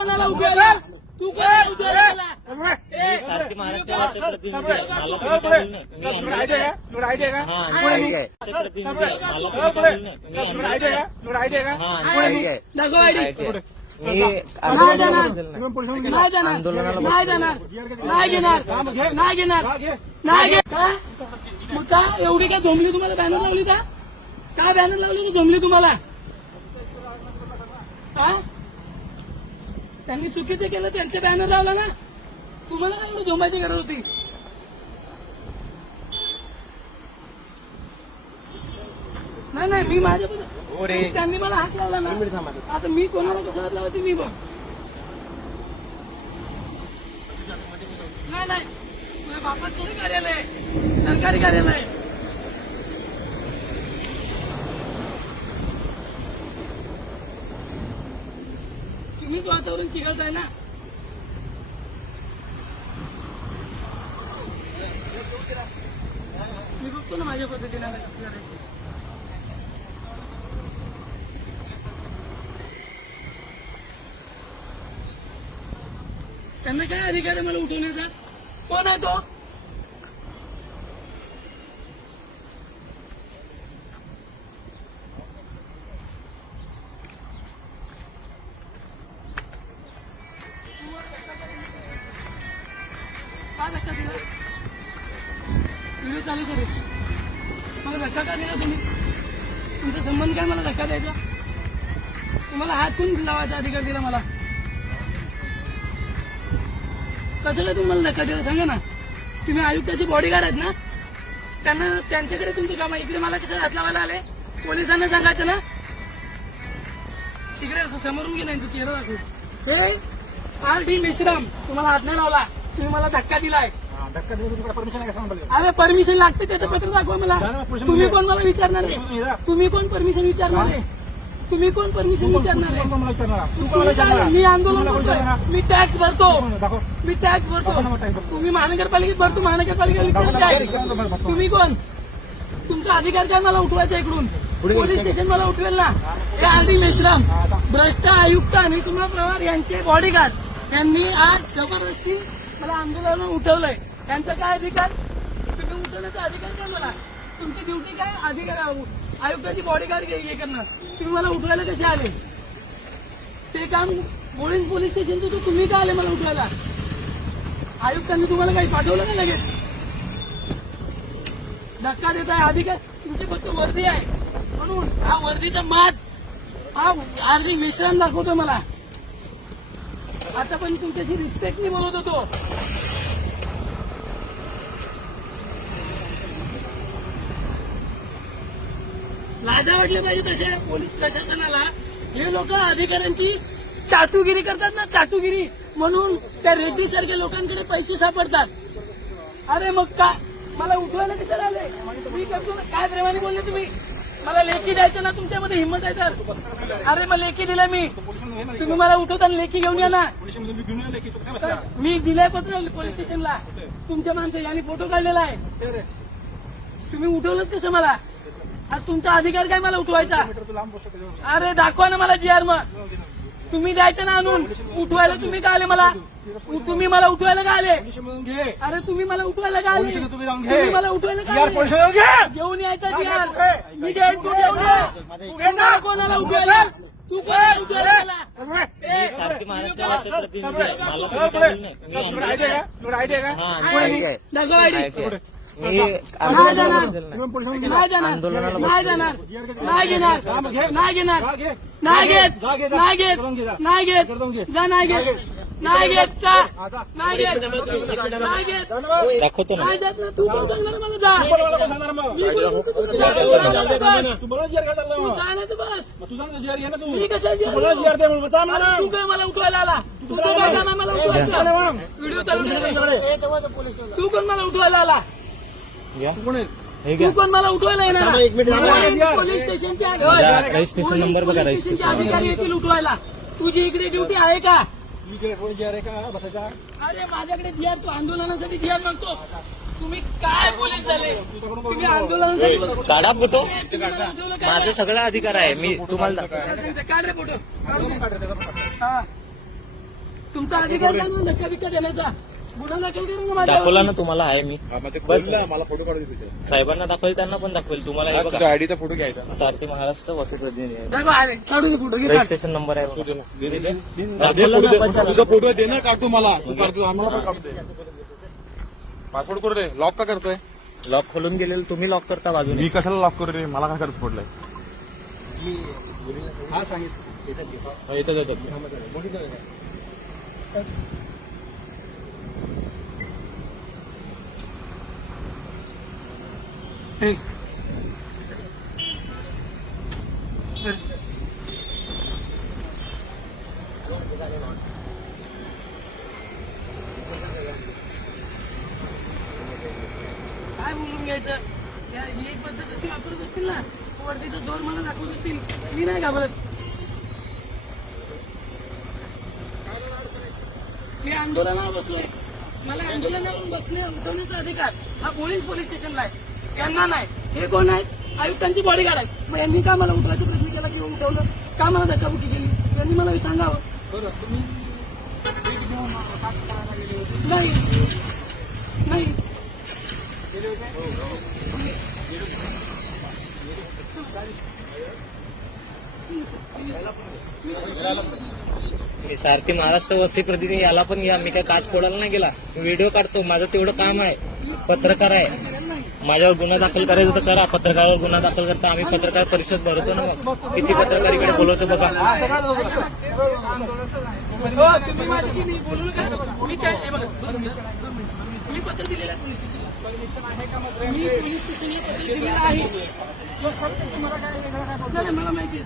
तू का एवढी काय झोंबली तुम्हाला का काय बॅनर लावली तू झोंबली तुम्हाला त्यांनी चुकीचं केलं त्यांचे बॅनर लावला ना. तुम्हाला काय एवढं झोंबायची गरज होती. नाही नाही मी माझ्या त्यांनी मला हात लावला ना. आता मी कोणाला कसं हात लावायचं मी बघ. नाही नाही. माझ्या बापाच थोडी कार्यालय आहे. सरकारी कार्यालय आहे. तुम्हीच चिघळत आहे ना. मी बघतो ना माझ्या पद्धतीने त्यांना काय अधिकार आहे मला उठवण्याचा? कोण आहे तो? का धक्का दिला व्हिडिओ चालू करू. मला धक्का का दिला तुम्ही? तुमचा संबंध काय मला धक्का द्यायचा? तुम्हाला हात कोण लावायचा अधिकार दिला मला? कसं काय तुम्हाला धक्का दिला? सांगा ना. तुम्ही आयुक्ताचे बॉडीगार्ड आहेत ना? त्यांना त्यांच्याकडे तुमचं काम आहे. इकडे मला कसं हात लावायला आले? पोलिसांना सांगायचं ना? तिकडे असं समोरून गेलं चेहरा दाखवू हे आर डी मेश्राम तुम्हाला हात नाही लावला. तुम्ही मला धक्का दिलाय. धक्का दिला तुझ्याकडे परमिशन आहे का सांग मला अरे परमिशन लागते त्याचं पत्र दाखवा मला. ना, तुम्ही कोण मला विचारणार जा. आहे तुम्ही कोण परमिशन विचारणार आहे? तुम्ही कोण परमिशन विचारणार आहे? तू कोण मला विचारणार? तू कोण मला तुम्ही विचारणार? काय? मी आंदोलन करतोय? मी टॅक्स भरतो. कोण? दाखव. मी टॅक्स दाखव ना मग tax भरतो भरतो. तुम्ही महानगरपालिकेत भरतो. महानगरपालिका विचारत दाखव ना, आहे. दाखव ना, दाखव. तुम्ही कोण? तुमचा अधिकार काय मला उठवायचा इकडून? पोलीस स्टेशन मला उठवेल ना? हे आधी मेश्राम भ्रष्ट आयुक्त अनिल कुमार पवार यांचे बॉडीगार्ड यांनी आज जबरदस्ती मला आंदोलन उठवलंय. त्यांचा काय अधिकार? तुम्ही उठवण्याचा अधिकार काय मला. तुमची ड्युटी काय? अधिकार आयुक्ताची बॉडीगार्ड हे करणं. तुम्ही मला उठवायला कसे आले? ते काम बोळीन पोलीस स्टेशनचं तर तुम्ही का आले मला उठवायला? आयुक्तांनी तुम्हाला काही पाठवलं का लगेच? धक्का देत आहे. अधिकार तुमची फक्त वर्दी आहे. म्हणून हा वर्दीचा माज हा अर्धी विश्राम दाखवतो मला. आता पण तुमच्याशी रिस्पेक्टली बोलत होतो. लाजा वाटले पाहिजे तसे पोलीस प्रशासनाला. हे लोक अधिकाऱ्यांची चाटुगिरी करतात ना चाटुगिरी म्हणून त्या रेड्डी सारख्या लोकांकडे पैसे सापडतात. अरे मग का? मला उठवायला कशाला आले? मी करतो ना. काय प्रेमाने बोलले तुम्ही? मला लेखी द्यायचं ना तुमच्यामध्ये हिंमत आहे तर. अरे मग लेखी दिला मी. तुम्ही मला उठवताना लेखी घेऊन या ना. मी दिलाय पत्र पोलीस स्टेशनला. तुमच्या माणसं यांनी फोटो काढलेला आहे. तुम्ही उठवलंच कसं मला? तुमचा अधिकार काय मला उठवायचा? अरे दाखवा ना मला जी आर मग. तुम्ही द्यायचं ना आणून? उठवायला तुम्ही का आले मला? तुम्ही मला उठवायला का आले? अरे तुम्ही मला उठवायला का आले? तुम्ही मला उठवायला का यार आले? घेऊन यायचा. मी तू घेऊन कोणाला उठवायला? तू कोणाला उठवायला. दाखव आयडी. मी नाही जाणार. नाही. जाणार. जाणार. घेणार. नाही घेणार. घेत. नाही घेत. नाही घेत. जा नाही घेत. नाही घेत. जा. नाही घेत. नाही घेत. दाखवतो ना. नाही जात ना. तू पण सांगणार मला जा. मी पण बस. तू मला. जीआर काय चालला तू मग? जा ना तू बस. मग तुझा जीआर घे ना तू. मी कशा तू मला जीआर दे म्हणून. जा मला तू काय मला उठवायला आला? तू काय काम आहे मला उठवायचं. व्हिडिओ चालू ठेव. तुझ्याकडे. तू कोण मला उठवायला आला. तू कोण आहेस? हे तू घ्या. कोण मला उठवायला येणार? एक मिनिट थांबा. पोलीस- पोलीस स्टेशनचे द्या, पोलीस- रजिस्ट्रेशन नंबर बघा, पोलीस रजिस्ट्रेशन स्टेशनचे अधिकारी येतील उठवायला. तुझी इकडे ड्युटी आहे का? अरे माझ्याकडे जी आर तू आंदोलनासाठी जी आर मागतो तुम्ही काय पोलीस झाले? तुम्ही आंदोलनासाठी. काढा फोटो? माझा सगळा अधिकार आहे मी तुम्हाला? काढ रे फोटो. हा. तुमचा अधिकार काय बिक्का देण्याचा. दाखवला ना तुम्हाला आहे मी. मला फोटो काढू दे तुझे साहेबांना दाखवेल त्यांना पण दाखवेल. तुम्हाला हे बघा. आयडीचा फोटो घ्यायचा. सारथी महाराष्ट्र वसई प्रतिनिधी आहे. रजिस्ट्रेशन नंबर आहे बघा. दाखवलं ना पण तुझा फोटो दे ना काढतो मला. तू काढतो आम्हाला पण काढू दे पासवर्ड करू रे? लॉक का करतोय? लॉक खोलून गेलेलं तुम्ही लॉक करता बाजूने. मी कशाला लॉक करू रे? मला काय करत पडलंय हो, इथं देतो. हे. काय बोलून घ्यायचं? ही एक पद्धत अशी वापरत असतील ना वरतीचं जोर मला दाखवत असतील. मी नाही घाबरत. मी आंदोलनावर बसलोय. मला आंदोलनावर बसणे उठवण्याचा अधिकार हा पोलीस पोलीस स्टेशनला आहे. यांना नाही. हे कोण आहेत? आयुक्तांची बॉडीगार्ड आहेत. मग यांनी का मला उठवायचा प्रयत्न केला किंवा उठवलं का मला धक्काबुकी केली? यांनी मला सांगावं. नाही. नाही. मी सारथी महाराष्ट्र वसई प्रतिनिधी याला पण या मी काय काच फोडायला नाही गेला. व्हिडिओ काढतो माझं तेवढं काम आहे. पत्रकार आहे. माझ्यावर गुन्हा दाखल करायचं तर करा. पत्रकारावर गुन्हा दाखल करता आम्ही पत्रकार परिषद भरतो ना किती पत्रकार इकडे बोलवतो बघा. हो तुम्ही माझ्याशी नाही मी पत्र दिलेलं आहे पोलीस स्टेशनला मी पोलीस स्टेशनला पत्र दिलेलं आहे मला माहिती आहे